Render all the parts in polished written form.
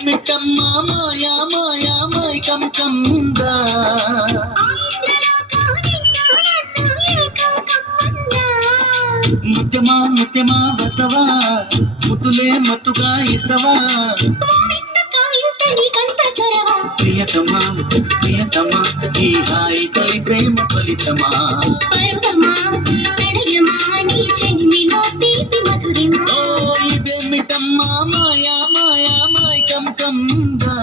ఇదేమిటమ్మా మాయా మాయా మైకం కమ్ముందా ముత్యమా ముత్యమా వస్తవా ముద్దులే మత్తుగా ఇస్తవా ప్రియతమా ప్రియతమా ఈ హాయి తొలి ప్రేమ ఫలితమా ఓ ఇదేమిటమ్మా మాయా మాయా మైకం కమ్ముందా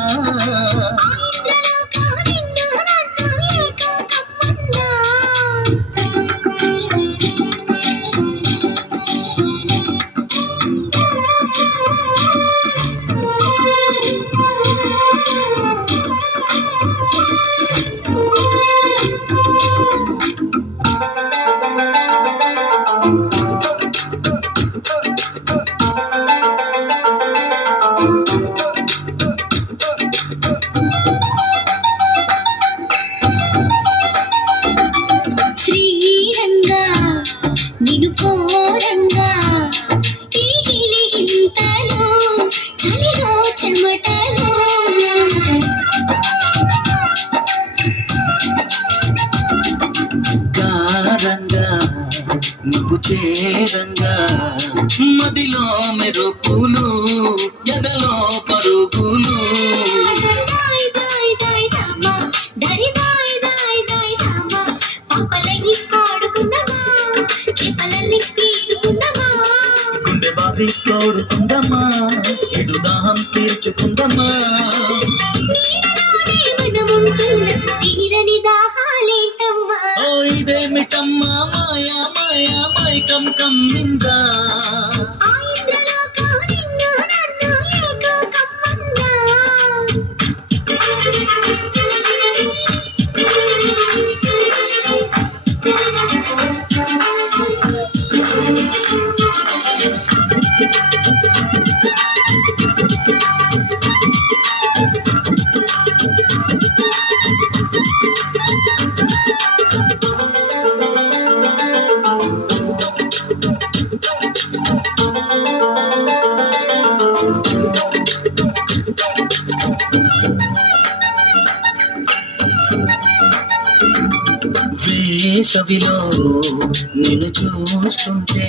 నిను కోరంగా ఈ గిలిగింతలో చలిలో చెమటలో గారంగా నువ్వు చేరంగా మదిలో మెరుపులు ఎదలో పరుగులు గుండె బావి తోడుకుందమ్మా ఎడు దాహం తీర్చుకుందమ్మా ఓ ఇదేమిటమ్మా మాయా మాయా మైకం కమ్మిందా వేసవిలో నిన్ను చూస్తుంటే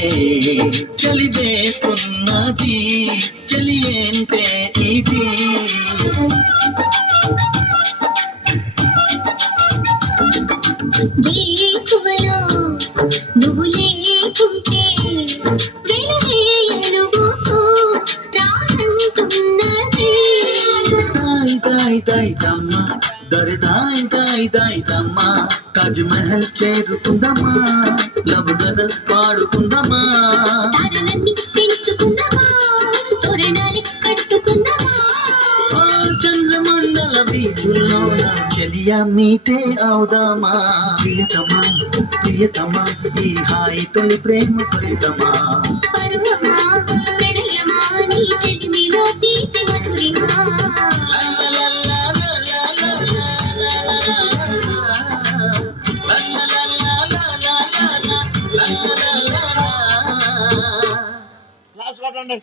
చలి వేస్తున్నది చలి ఏంటే ఇది వేకువలో నువ్వు లేకుంటే దరిదాయిదమ్మా తాజ్ మహల్ చేరుకుందమ్మా లవ్ గద పాడుకుందమ్మా చంద్రమండల వీధుల్లోన చెలియా మీటే అవుదామా ప్రియతమా ప్రియతమా ఈ హాయి తొలి ప్రేమ ఫలితమా క్లాస్ కొట్టండి.